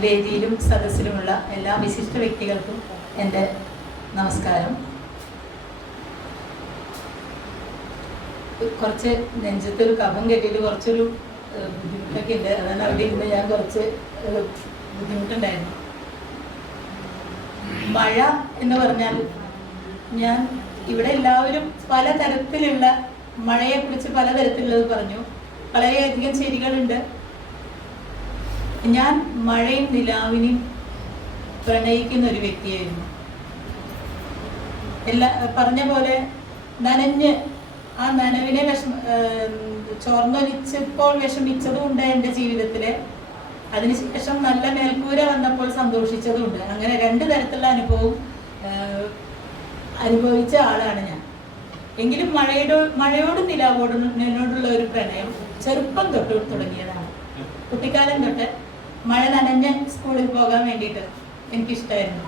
വേദിയിലും സദസ്സിലുമുള്ള എല്ലാ വിശിഷ്ട വ്യക്തികൾക്കും എന്റെ നമസ്കാരം. കുറച്ച് നെഞ്ചത്തൊരു കഫം കെട്ടിയിട്ട് കുറച്ചൊരു ബുദ്ധിമുട്ടൊക്കെ ഉണ്ട്. അതാണ് അവിടെ ഇരുന്ന് ഞാൻ കുറച്ച് ബുദ്ധിമുട്ടുണ്ടായിരുന്നു. മഴ എന്ന് പറഞ്ഞാൽ ഞാൻ ഇവിടെ എല്ലാവരും പലതരത്തിലുള്ള മഴയെക്കുറിച്ച് പലതരത്തിലുള്ളത് പറഞ്ഞു. വളരെയധികം ശരികളുണ്ട് ഞാൻ മഴയും നിലാവിനെയും പ്രണയിക്കുന്ന ഒരു വ്യക്തിയായിരുന്നു. എല്ലാ പറഞ്ഞ പോലെ നനഞ്ഞ് ആ നനവിനെ വിഷമ ചോർന്നൊലിച്ചപ്പോൾ വിഷമിച്ചതും ഉണ്ട് എന്റെ ജീവിതത്തിൽ അതിനുശേഷം നല്ല മേൽക്കൂര വന്നപ്പോൾ സന്തോഷിച്ചതും ഉണ്ട് അങ്ങനെ രണ്ട് തരത്തിലുള്ള അനുഭവം അനുഭവിച്ച ആളാണ് ഞാൻ. എങ്കിലും മഴയുടെ മഴയോടും നിലാവോടും എന്നോടുള്ള ഒരു പ്രണയം ചെറുപ്പം തൊട്ട് തുടങ്ങിയതാണ്. കുട്ടിക്കാലം തൊട്ട് മഴ നനഞ്ഞ് സ്കൂളിൽ പോകാൻ വേണ്ടിയിട്ട് എനിക്കിഷ്ടമായിരുന്നു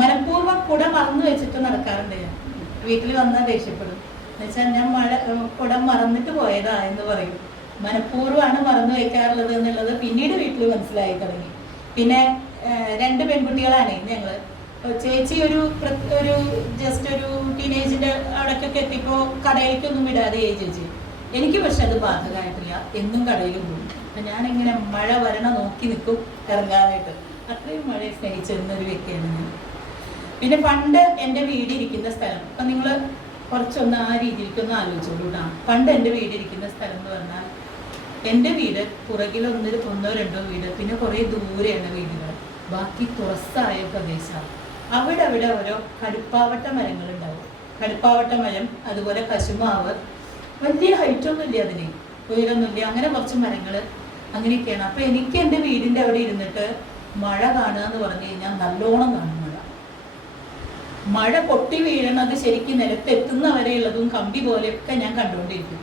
മനഃപൂർവം കുട മറന്നു വെച്ചിട്ട് നടക്കാറുണ്ട് ഞാൻ. വീട്ടിൽ വന്നാൽ ദേഷ്യപ്പെടും. എന്നുവെച്ചാൽ ഞാൻ മഴ കുട മറന്നിട്ട് പോയതാ എന്ന് പറയും. മനഃപൂർവമാണ് മറന്നു വെക്കാറുള്ളത് എന്നുള്ളത് പിന്നീട് വീട്ടിൽ മനസ്സിലായി തുടങ്ങി. പിന്നെ രണ്ട് പെൺകുട്ടികളാണ് ഞങ്ങൾ ചേച്ചി ഒരു ഒരു ജസ്റ്റ് ഒരു ടീനേജിന്റെ അവിടേക്കൊക്കെ എത്തിയപ്പോൾ കടയിലേക്കൊന്നും വിടാതെ ചേച്ചി. എനിക്ക് പക്ഷെ അത് ബാധകമായിട്ടില്ല. എന്നും കടയിൽ പോകും. ഞാനിങ്ങനെ മഴ വരണ നോക്കി നിൽക്കും ഇറങ്ങാനായിട്ട്. അത്രയും മഴയെ സ്നേഹിച്ചിരുന്ന ഒരു വ്യക്തിയാണ് ഞാൻ. പിന്നെ പണ്ട് എന്റെ വീട് ഇരിക്കുന്ന സ്ഥലം അപ്പൊ നിങ്ങൾ കുറച്ചൊന്ന് ആ രീതിയിലേക്കൊന്ന് ആലോചിച്ചോളൂ കേട്ടോ പണ്ട് എന്റെ വീട് ഇരിക്കുന്ന സ്ഥലം എന്ന് പറഞ്ഞാൽ എന്റെ വീട് പുറകിൽ ഒന്ന് രണ്ടോ വീട് പിന്നെ കുറേ ദൂരെയാണ് വീടുകൾ. ബാക്കി തുറസ്സായ പ്രദേശമാണ്. അവിടെ അവിടെ ഓരോ കടുപ്പാവട്ട മരങ്ങൾ ഉണ്ടാവും കടുപ്പാവട്ട മരം അതുപോലെ കശുമാവ്. വലിയ ഹൈറ്റൊന്നുമില്ല അതിനെ. ഉയരമൊന്നുമില്ല. അങ്ങനെ കുറച്ച് മരങ്ങൾ അങ്ങനെയൊക്കെയാണ്. അപ്പൊ എനിക്ക് എന്റെ വീടിന്റെ അവിടെ ഇരുന്നിട്ട് മഴ കാണുക എന്ന് പറഞ്ഞു കഴിഞ്ഞാൽ നല്ലോണം കാണും മഴ. മഴ പൊട്ടി വീഴണത് ശരിക്കും നിലത്തെത്തുന്ന വരെയുള്ളതും കമ്പി പോലെയൊക്കെ ഞാൻ കണ്ടുകൊണ്ടിരിക്കും.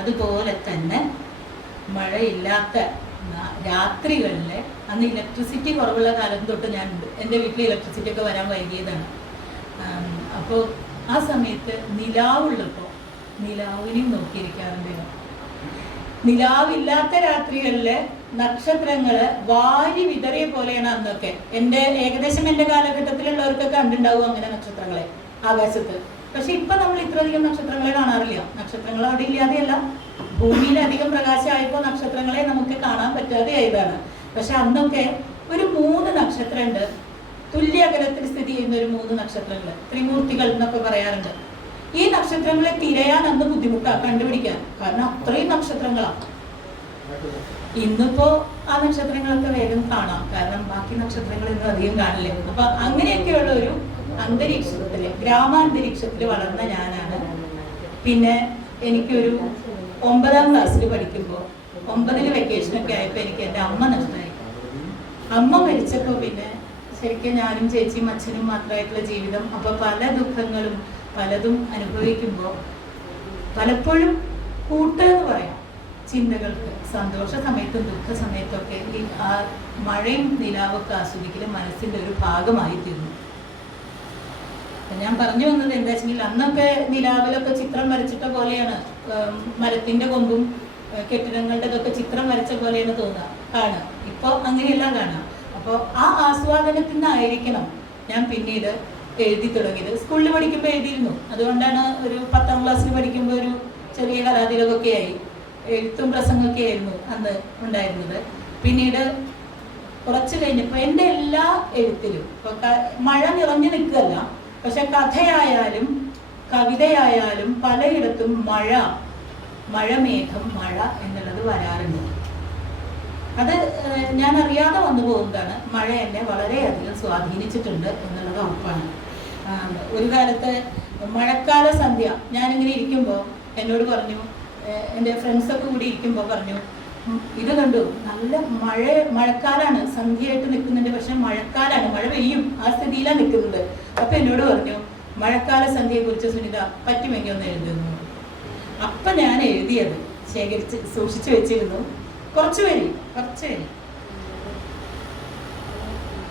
അതുപോലെ തന്നെ മഴയില്ലാത്ത രാത്രികളിലെ അന്ന് ഇലക്ട്രിസിറ്റി കുറവുള്ള കാലം തൊട്ട് ഞാൻ എന്റെ വീട്ടിൽ ഇലക്ട്രിസിറ്റി ഒക്കെ വരാൻ വൈകിയതാണ്. അപ്പോൾ ആ സമയത്ത് നിലാവുള്ളപ്പോൾ നിലാവിനെയും നോക്കിയിരിക്കാറുണ്ട് നിലാവില്ലാത്ത രാത്രികളിൽ നക്ഷത്രങ്ങൾ വാരി വിതറിയ പോലെയാണ് അന്നൊക്കെ. എന്റെ ഏകദേശം എന്റെ കാലഘട്ടത്തിലുള്ളവർക്കൊക്കെ കണ്ടുണ്ടാവും അങ്ങനെ നക്ഷത്രങ്ങളെ ആകാശത്ത്. പക്ഷെ ഇപ്പൊ നമ്മൾ ഇത്രയധികം നക്ഷത്രങ്ങളെ കാണാറില്ല. നക്ഷത്രങ്ങൾ അവിടെ ഇല്ലാതെയല്ല. ഭൂമിയിൽ അധികം പ്രകാശമായപ്പോൾ നക്ഷത്രങ്ങളെ നമുക്ക് കാണാൻ പറ്റാതെ ആയതാണ്. പക്ഷെ അന്നൊക്കെ ഒരു മൂന്ന് നക്ഷത്രമുണ്ട് തുല്യ അകലത്തിൽ സ്ഥിതി ചെയ്യുന്ന ഒരു മൂന്ന് നക്ഷത്രങ്ങൾ ത്രിമൂർത്തികൾ എന്നൊക്കെ പറയാറുണ്ട്. ഈ നക്ഷത്രങ്ങളെ തിരയാൻ അന്ന് ബുദ്ധിമുട്ടാ കണ്ടുപിടിക്കാൻ. കാരണം അത്രയും നക്ഷത്രങ്ങളാണ് ഇന്നിപ്പോ ആ നക്ഷത്രങ്ങളൊക്കെ വേഗം കാണാം. കാരണം ബാക്കി നക്ഷത്രങ്ങൾ ഇന്ന് അധികം കാണില്ല. അപ്പൊ അങ്ങനെയൊക്കെയുള്ള ഒരു അന്തരീക്ഷത്തിൽ ഗ്രാമാന്തരീക്ഷത്തിൽ വളർന്ന ഞാനാണ്. പിന്നെ എനിക്കൊരു ഒമ്പതാം ക്ലാസ്സിൽ പഠിക്കുമ്പോൾ വെക്കേഷൻ ഒക്കെ ആയപ്പോൾ എനിക്ക് എന്റെ അമ്മ നഷ്ടമായി. അമ്മ മരിച്ചപ്പോൾ പിന്നെ ശരിക്കും ഞാനും ചേച്ചിയും അച്ഛനും മാത്രമായിട്ടുള്ള ജീവിതം. അപ്പൊ പല ദുഃഖങ്ങളും പലതും അനുഭവിക്കുമ്പോൾ പലപ്പോഴും കൂട്ട് എന്ന് പറയാം. ചിന്തകൾക്ക് സന്തോഷ സമയത്തും ദുഃഖ സമയത്തൊക്കെ ഈ ആ മഴയും നിലാവൊക്കെ ആസ്വദിക്കലും മനസ്സിന്റെ ഒരു ഭാഗമായി തീർന്നു. ഞാൻ പറഞ്ഞു വന്നത് എന്താ വെച്ചെങ്കിൽ അന്നൊക്കെ നിലാവിലൊക്കെ ചിത്രം വരച്ചിട്ട പോലെയാണ് മരത്തിന്റെ കൊമ്പും കെട്ടിടങ്ങളുടെതൊക്കെ ചിത്രം വരച്ച പോലെയാണ് തോന്നുക. കാണുക. ഇപ്പൊ അങ്ങനെയെല്ലാം കാണാം. അപ്പോൾ ആ ആസ്വാദനത്തിൽ നിന്നായിരിക്കണം ഞാൻ പിന്നീട് എഴുതി തുടങ്ങിയത്. സ്കൂളിൽ പഠിക്കുമ്പോൾ എഴുതിയിരുന്നു. അതുകൊണ്ടാണ് ഒരു പത്താം ക്ലാസ്സിൽ പഠിക്കുമ്പോൾ ഒരു ചെറിയ കലാതിലകൊക്കെ ആയി. എഴുത്തും പ്രസംഗമൊക്കെ ആയിരുന്നു അന്ന് ഉണ്ടായിരുന്നത്. പിന്നീട് കുറച്ച് കഴിഞ്ഞപ്പോൾ എന്റെ എല്ലാ എഴുത്തിലും ഇപ്പോൾ മഴ നിറഞ്ഞു നിൽക്കുകയല്ല പക്ഷെ കഥയായാലും കവിതയായാലും പലയിടത്തും മഴ മഴമേഘം മഴ എന്നുള്ളത് വരാറുണ്ട്. അത് ഞാൻ അറിയാതെ വന്നു പോകുന്നതാണ്. മഴ എന്നെ വളരെയധികം സ്വാധീനിച്ചിട്ടുണ്ട് എന്നുള്ളത് ഉറപ്പാണ്. ഒരു കാലത്ത് മഴക്കാല സന്ധ്യ. ഞാനിങ്ങനെ ഇരിക്കുമ്പോൾ എന്നോട് പറഞ്ഞു എന്റെ ഫ്രണ്ട്സൊക്കെ കൂടി ഇരിക്കുമ്പോൾ പറഞ്ഞു "ഉം, ഇത് കണ്ടു നല്ല മഴ മഴക്കാലാണ് സന്ധ്യയായിട്ട് നിൽക്കുന്നുണ്ട് പക്ഷെ മഴക്കാലാണ് മഴ പെയ്യും ആ സ്ഥിതിയിലാണ് നിൽക്കുന്നത്. അപ്പൊ എന്നോട് പറഞ്ഞു മഴക്കാല സന്ധ്യയെക്കുറിച്ച് സുനിത പറ്റുമെങ്കിൽ ഒന്ന് എഴുതുന്നു. അപ്പൊ ഞാൻ എഴുതിയത് ശേഖരിച്ച് സൂക്ഷിച്ചു വെച്ചിരുന്നു. കുറച്ചു വരി കുറച്ചു വരി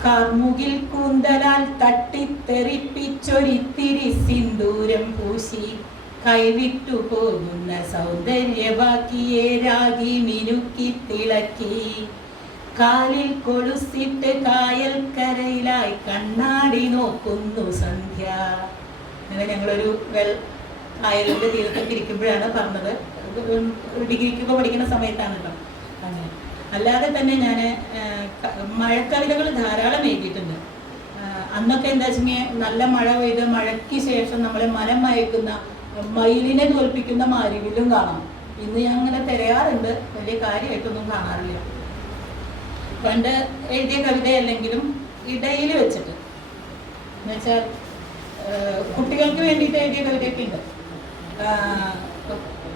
കാർമുകിൽ കൂന്തലാൽ തട്ടിത്തെറിപ്പിച്ചൊരിത്തിരി സിന്ദൂരം പൂശി. കൈവിട്ടു പോകുന്ന സൗന്ദര്യവാക്കിയെ രാഗി മിനുക്കി തിളക്കി. കാലിൽ കൊളുസിട്ട് കായൽക്കരയിലായി കണ്ണാടി നോക്കുന്നു സന്ധ്യ. അങ്ങനെ ഞങ്ങളൊരു വെൽ കായലിന്റെ തീരത്തൊക്കെ ഇരിക്കുമ്പോഴാണ് പറഞ്ഞത്. ഡിഗ്രിക്കൊക്കെ പഠിക്കുന്ന സമയത്താണ് അങ്ങനെ. അല്ലാതെ തന്നെ ഞാൻ മഴക്കവിതകൾ ധാരാളം എഴുതിയിട്ടുണ്ട്. അന്നൊക്കെ എന്താ വെച്ചാൽ നല്ല മഴ പെയ്ത് മഴയ്ക്ക് ശേഷം നമ്മളെ മനം മയക്കുന്ന മയിലിനെ തോൽപ്പിക്കുന്ന മാരിവിലും കാണാം. ഇന്ന് ഞാൻ അങ്ങനെ തിരയാറുണ്ട്. വലിയ കാര്യമായിട്ടൊന്നും കാണാറില്ല. പണ്ട് എഴുതിയ കവിതയല്ലെങ്കിലും ഇടയിൽ വെച്ചിട്ട്. എന്നുവെച്ചാൽ കുട്ടികൾക്ക് വേണ്ടിയിട്ട് എഴുതിയ കവിതയൊക്കെ ഉണ്ട്.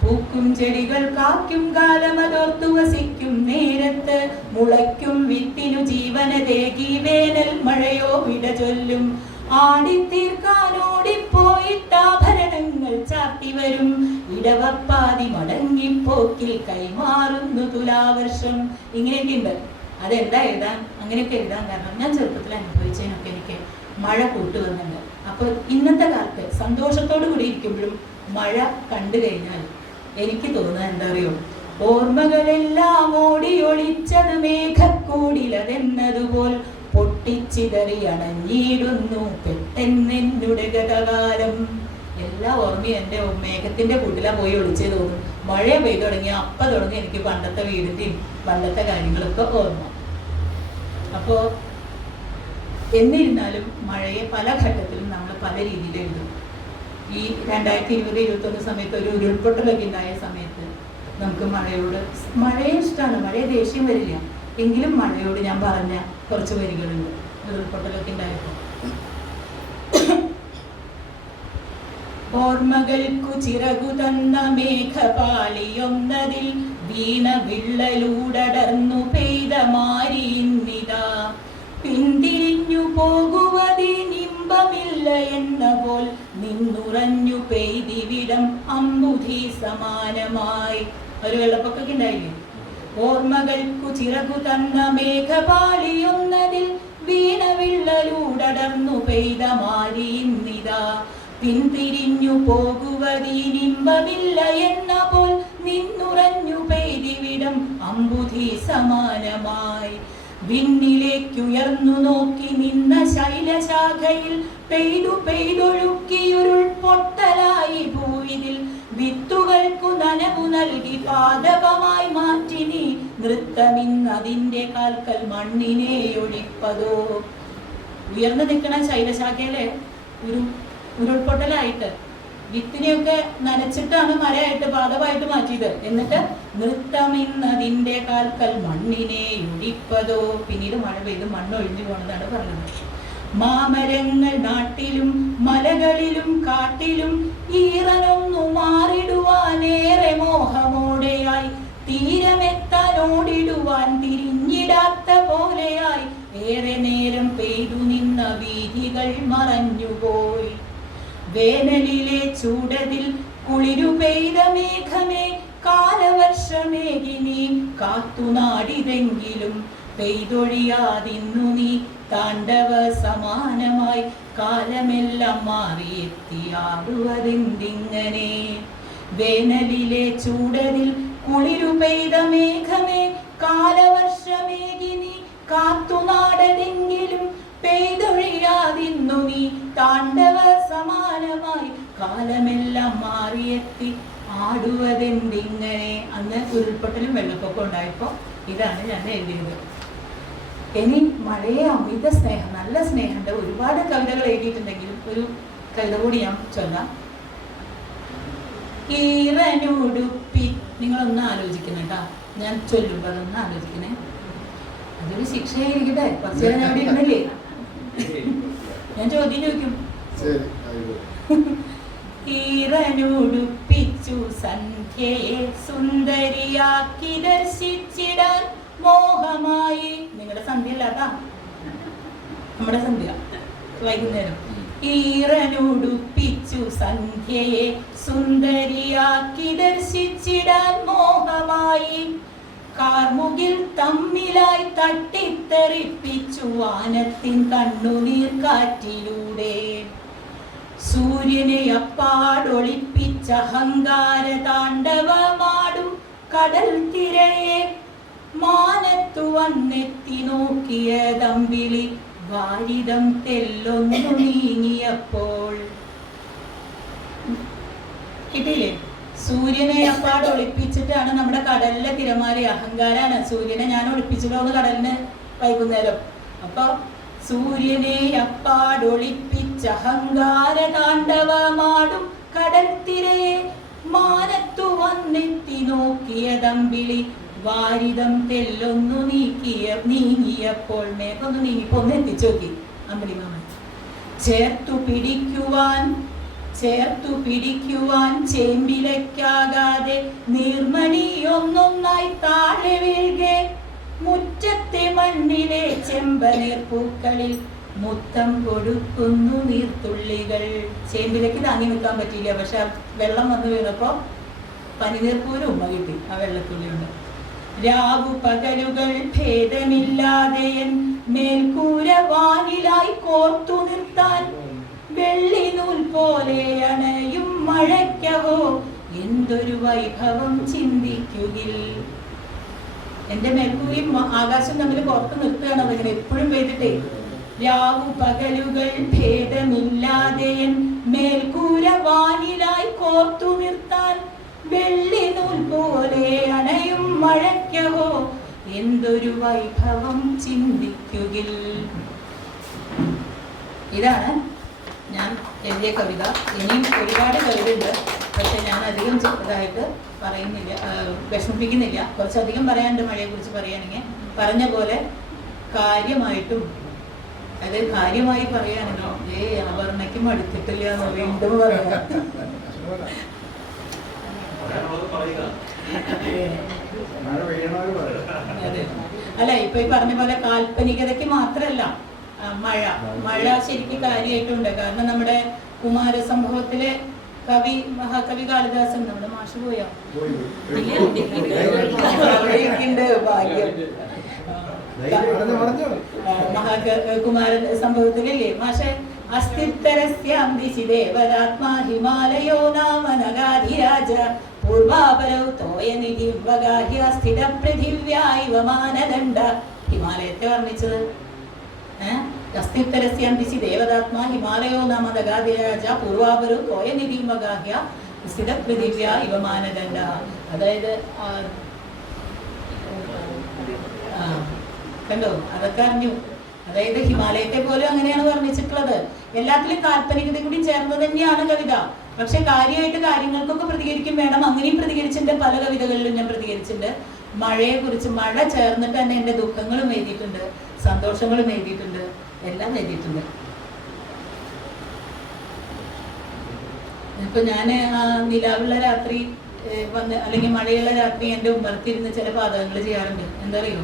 പൂക്കും ചെടികൾ കാക്കും കാലമതോർത്തു വസിക്കും നേരത്ത്. മുളയ്ക്കും വിത്തിനു ജീവനതേകി വേനൽ മഴയോ വിട ചൊല്ലും. ആടിത്തീർക്കാനോടിപ്പോയിട്ടാഭരണങ്ങൾ ചാർത്തി വരും. ഇടവപ്പാതി മടങ്ങിപ്പോക്കിൽ കൈമാറുന്നു തുലാവർഷം. ഇങ്ങനെയൊക്കെ ഉണ്ട് അതെന്താ എഴുതാൻ? അങ്ങനെയൊക്കെ എഴുതാൻ കാരണം ഞാൻ ചെറുപ്പത്തിൽ അനുഭവിച്ചതിനൊക്കെ എനിക്ക് മഴ കൂട്ടുവന്നുണ്ട് അപ്പോൾ ഇന്നത്തെ കാലത്ത് സന്തോഷത്തോടു കൂടി ഇരിക്കുമ്പോഴും മഴ കണ്ടു കഴിഞ്ഞാൽ എനിക്ക് തോന്നുന്നത് എന്താ അറിയോ? ഓർമ്മകളെല്ലാം ഓടി ഒളിച്ചത് മേഘക്കൂടിലതെന്നതുപോൽ പൊട്ടിച്ചിതറി അണഞ്ഞിടുന്നു പെട്ടെന്നെന്നുടെ ഗതകാലം. എല്ലാ ഓർമ്മയും എന്റെ മേഘത്തിന്റെ കൂട്ടിലാ പോയി ഒളിച്ചേ തോന്നും. മഴ പെയ്തു തുടങ്ങി അപ്പ തുടങ്ങി എനിക്ക് പണ്ടത്തെ വീടിന്റെയും പണ്ടത്തെ കാര്യങ്ങളൊക്കെ ഓർമ്മ. അപ്പോ എന്നിരുന്നാലും മഴയെ പല ഘട്ടത്തിലും നമ്മൾ പല രീതിയിൽ എഴുതും ഈ രണ്ടായിരത്തി ഇരുപത് ഇരുപത്തൊന്ന് സമയത്ത് ഒരു ഉരുൾപൊട്ടലൊക്കെ ഉണ്ടായ സമയത്ത് നമുക്ക് മഴയോട് മഴയെ ഇഷ്ടമാണ് മഴയെ ദേഷ്യം വരില്ല. എങ്കിലും മഴയോട് ഞാൻ പറഞ്ഞ കുറച്ച് വരികളുണ്ട്. ഉരുൾപൊട്ടലൊക്കെ ഉണ്ടായപ്പോൾ ഓർമ്മകൾക്കു ചിറകു തന്ന മേഘപാളിയൊന്നതിൽ വീണ വിള്ളലൂടടർന്നു പെയ്ത മാരിന്നിതാ. പിന്തിരിഞ്ഞു പോകുവതിനിമ്പമില്ല എന്ന പോൽ നിന്നുറഞ്ഞു പെയ്തിവിടം അമ്പുധി സമാനമായി. ഒരു വെള്ളപ്പൊക്കൊക്കെ ഉണ്ടായില്ലേ? ഓർമ്മകൾക്കു ചിറകു തന്ന മേഘപാലിയുന്നതിൽ വീണ വിള്ളലൂടടർന്നു പെയ്ത മാരിയിന്നിതാ പിന്തിരിഞ്ഞു പോകുവതിനിമ്പമില്ല എന്ന പോൽ നിന്നുറഞ്ഞു പെയ്തിവിടം അമ്പുധി സമാനമായി. വിണ്ണിലേക്കുയർന്നു നോക്കി നിന്ന ശൈലശാഖയിൽ പെയ്തു പെയ്തൊഴുക്കിയുരുൾ പൊട്ടലായി ഭൂവിതിൽ വിത്തുകൾക്കു നനവു നൽകി പാതകമായി മാറ്റി നീ നൃത്തമിന്നതിന്റെ കാൽക്കൽ മണ്ണിനെ ഒഴിപ്പതോ? ഉയർന്നു നിൽക്കുന്ന ശൈലശാഖയിലെ ഒരു ഉരുൾപൊട്ടലായിട്ട് വിത്തിനെയൊക്കെ നനച്ചിട്ടാണ് മരയായിട്ട് പാദമായിട്ട് മാറ്റിയത്. എന്നിട്ട് നൃത്തമിന്നതിന്റെ കാൽക്കൽ മണ്ണിനെ ഒഴിപ്പതോ പിന്നീട് മഴ പെയ്ത് മണ്ണൊഴിഞ്ഞു പോണതാണ് പറഞ്ഞത്. മാമരങ്ങൾ നാട്ടിലും മലകളിലും കാട്ടിലും ഈറനൊന്നു മാറിടുവാനേറെ മോഹമോടെയായി. തീരമെത്താൻ ഓടിടുവാൻ തിരിഞ്ഞിടാത്ത പോലെയായി. ഏറെ നേരം പെയ്തു നിന്ന വീതികൾ മറഞ്ഞുപോയി. വേനലിലെ ചൂടതിൽ കുളിരു പെയ്ത മേഘമേ കാലവർഷമേകിനി കാത്തുനാടിതെങ്കിലും പെയ്തൊഴിയാതിന്നു നീ താണ്ഡവ സമാനമായി കാലമെല്ലാം മാറിയെത്തിയാടുവതെന്തിങ്ങനെ വേനലിലെ ചൂടതിൽ കുളിരു പെയ്ത മേഘമേ കാലവർഷമേകിനി കാത്തുനാടതെങ്കിലും പെയ്തൊഴിയാതിന്നു നീ താണ്ഡവ സമാനമായി. കാലമെല്ലാം മാറിയെത്തി ആടുവതെന്തിങ്ങനെ അന്ന് ഉരുൾപൊട്ടലും വെള്ളപ്പൊക്കം ഉണ്ടായപ്പോ ഇതാണ് ഞാൻ എഴുതിയത്. ഇനി മഴയെ അമിത സ്നേഹം നല്ല സ്നേഹമുണ്ട്. ഒരുപാട് കവിതകൾ എഴുതിയിട്ടുണ്ടെങ്കിലും ഒരു കവിത കൂടി ഞാൻ ചൊല്ലാം. ഈറനുടുപ്പി നിങ്ങളൊന്ന് ആലോചിക്കണം കേട്ടോ. ഞാൻ ചൊല്ലുമ്പോൾ അതൊന്ന് ആലോചിക്കണേ. അതൊരു ശിക്ഷയായിരിക്കട്ടെ. കുറച്ചു നേരം അവിടെ ഇരുന്നില്ലേ? ഞാൻ ചോദ്യം ചോദിക്കും. ഈറനുടുപ്പിച്ചു സന്ധ്യയെ സുന്ദരിയാക്കി ദർശിച്ചിടാൻ മോഹമായി. നിങ്ങളുടെ സന്ധ്യ അല്ലാതാ നമ്മുടെ സന്ധ്യ. വൈകുന്നേരം. ഈറനുടുപ്പിച്ചു സന്ധ്യയെ സുന്ദരിയാക്കി ദർശിച്ചിടാൻ മോഹമായി. കാർമുകിൽ തമ്മിലായി തട്ടിത്തെറിപ്പിച്ചു വാനത്തിൻ കണ്ണുനീർ കാറ്റിലൂടെ. സൂര്യനെ അപ്പാടൊളിപ്പിച്ച അഹങ്കാര താണ്ഡവമാടും കടൽ തിരയെ. മാനത്തു വന്നെത്തി നോക്കിയ തമ്പിളി വാരിതം തെല്ലൊന്നു നീങ്ങിയപ്പോൾ. കിട്ടിയില്ലേ? സൂര്യനെ അപ്പാട് ഒളിപ്പിച്ചിട്ടാണ് നമ്മുടെ കടലിലെ തിരമാല. അഹങ്കാരാണ്. സൂര്യനെ ഞാൻ ഒളിപ്പിച്ചിട്ടോന്ന് കടലിന് വൈകുന്നേരം. അപ്പൊ സൂര്യനെ അപ്പാടൊളിപ്പിച്ച അഹങ്കാര താണ്ഡവമാടും. കടൽ മാനത്തു വന്നെത്തി നോക്കിയ തമ്പിളി വാരിതം തെല്ലൊന്നു നീക്കിയ നീങ്ങിയപ്പോൾ മേഘൊന്ന് നീങ്ങിപ്പോ ഒന്ന് അമ്പിളി മാമൻ ചേർത്തു പിടിക്കുവാൻ ചേർത്തു പിടിക്കുവാൻ ചേമ്പിലയ്ക്കാകാതെ നീർമണി ഒന്നൊന്നായി താഴെ വീഴ്കെ. മുറ്റത്തെ മണ്ണിലെ ചെമ്പനീർ പൂക്കളിൽ മുത്തം കൊടുക്കുന്നു നീർത്തുള്ളികൾ. ചേമ്പിലേക്ക് താങ്ങി നിൽക്കാൻ പറ്റിയില്ല. പക്ഷെ വെള്ളം വന്നു വീണപ്പോ പനിനീർപ്പൂരും ഉമ്മ കിട്ടി. ആ വെള്ളത്തുള്ളി ഉണ്ട് രാവു പകലുകൾ ഭേദമില്ലാതെ മേൽക്കൂര വാനിലായി കോർത്തു നിർത്താൻ വെള്ളി നൂൽ പോലെ അണയും മഴയ്ക്കവോ? എന്തൊരു വൈഭവം ചിന്തിക്കുകിൽ. എന്റെ മേൽക്കൂരിയും ആകാശം തമ്മിൽ പുറത്ത് നിർത്തുകയാണ് അതിങ്ങനെ എപ്പോഴും പെയ്തിട്ടേ. രാവു പകലുകൾ ഭേദമില്ലാതെ മേൽക്കൂര വാനിലായി കോർത്തു നിർത്താൻ വെള്ളി നൂൽ പോലെ അണയും മഴയ്ക്കവോ? എന്തൊരു വൈഭവം ചിന്തിക്കുകിൽ. ഇതാണ് ഞാൻ എഴുതിയ കവിത. ഇനിയും ഒരുപാട് കവിതയുണ്ട്. പക്ഷെ ഞാൻ അധികം ചെറുതായിട്ട് പറയുന്നില്ല. വിഷമിപ്പിക്കുന്നില്ല. കുറച്ചധികം പറയാനുണ്ട് മഴയെ കുറിച്ച് പറയുകയാണെങ്കിൽ. പറഞ്ഞ പോലെ കാര്യമായിട്ടും അത് കാര്യമായി പറയുകയാണെങ്കിൽ ഏ അപർണയ്ക്ക് മടുത്തിട്ടില്ല എന്ന് വീണ്ടും പറയാം. അല്ല ഇപ്പൊ ഈ പറഞ്ഞ പോലെ കാൽപ്പനികതയ്ക്ക് മാത്രല്ല. മഴ. മഴ ശരിക്കും കാര്യമായിട്ടുണ്ട്. കാരണം നമ്മുടെ കുമാരസംഭവത്തിലെ കവി മഹാകവി കാളിദാസൻ നമ്മുടെ മാഷ് പോയോ? ഭാഗ്യം. പറഞ്ഞു മഹാകുമാര സംഭവത്തിലല്ലേ മാഷെ അസ്ഥിത്തരസ്യാം ദിശി ദേവതാത്മാ ഹിമാലയോ നാമ നഗാധിരാജ പൂർവാപരൗ തോയനിധി വഗാഹ്യ സ്ഥിര പൃഥിവ്യായിവ മാനദണ്ഡ ഹിമാലയത്തെ വർണിച്ചത് ദിശി ദേവതാത്മാ ഹിമാലയോ നാമ നഗാധിരാജ പൂർവാപരൗ തോയനിധി വഗാഹ്യ സ്ഥിര പൃഥിവ്യ ഇവ മാനദണ്ഡ. അതായത് കണ്ടോ? അതൊക്കെ അറിഞ്ഞു. അതായത് ഹിമാലയത്തെ പോലെ അങ്ങനെയാണ് വർണിച്ചിട്ടുള്ളത്. എല്ലാത്തിലും കാൽപ്പനികത കൂടി ചേർന്നത് തന്നെയാണ് കവിത. പക്ഷെ കാര്യമായിട്ട് കാര്യങ്ങൾക്കൊക്കെ പ്രതികരിക്കും വേണം. അങ്ങനെയും പ്രതികരിച്ചിട്ടുണ്ട്. പല കവിതകളിലും ഞാൻ പ്രതികരിച്ചിട്ടുണ്ട്. മഴയെ കുറിച്ച് മഴ ചേർന്നിട്ട് തന്നെ എന്റെ ദുഃഖങ്ങളും എഴുതിയിട്ടുണ്ട് സന്തോഷങ്ങളും എഴുതിയിട്ടുണ്ട് എല്ലാം എഴുതിയിട്ടുണ്ട്. ഇപ്പൊ ഞാൻ നിലാവുള്ള രാത്രി വന്ന് അല്ലെങ്കിൽ മഴയുള്ള രാത്രി എന്റെ ഉമ്മർത്തിരുന്ന് ചില പാതകങ്ങൾ ചെയ്യാറുണ്ട്. എന്താ അറിയോ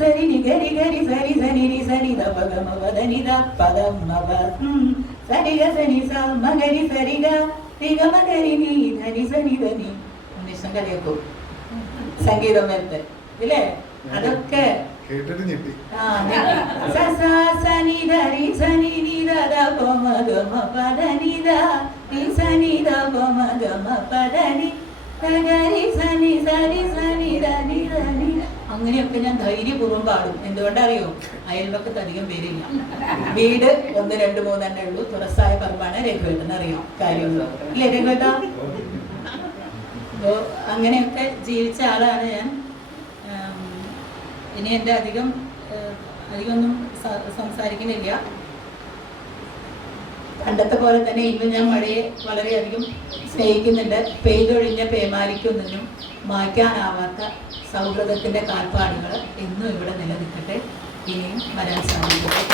സരി നിഗരി ഗരി സരി സനി രി സനി ദ പ ഗ മ പ ധ നി ദ പ ദ മ പ. ഉം. സരിഗ സനി സ മ ഗരി സരിഗ രി ഗ മ ഗരി നീ ധ സനി ധ ഉണ്ണീഷൻ കളിയാക്കും സംഗീതം നേരത്തെ. ഇല്ലേ? അതൊക്കെ കേട്ടിട്ട് ഞെട്ടി. അങ്ങനെയൊക്കെ ഞാൻ ധൈര്യപൂർവം പാടും. എന്തുകൊണ്ടറിയോ? അയൽവക്കത്ത് അധികം പേരില്ല. വീട് ഒന്ന് രണ്ട് മൂന്നെണ്ണേ ഉള്ളൂ. തുറസായ പറമ്പാണ് രഘുവേട്ടൻ അറിയാം കാര്യമുള്ളൂ. ഇല്ലേ രഘുവേട്ട? അപ്പോ അങ്ങനെയൊക്കെ ജീവിച്ച ആളാണ് ഞാൻ. ഇനി എന്റെ അധികം അധികമൊന്നും സംസാരിക്കുന്നില്ല. പണ്ടത്തെ പോലെ തന്നെ ഇന്ന് ഞാൻ മഴയെ വളരെയധികം സ്നേഹിക്കുന്നുണ്ട്. പെയ്തൊഴിഞ്ഞ പേമാലിക്കൊന്നിനും മായ്ക്കാനാവാത്ത സൗഹൃദത്തിന്റെ കാൽപ്പാടുകൾ ഇന്നും ഇവിടെ നിലനിൽക്കട്ടെ. ഇനിയും വരാൻ സാധിക്കട്ടെ.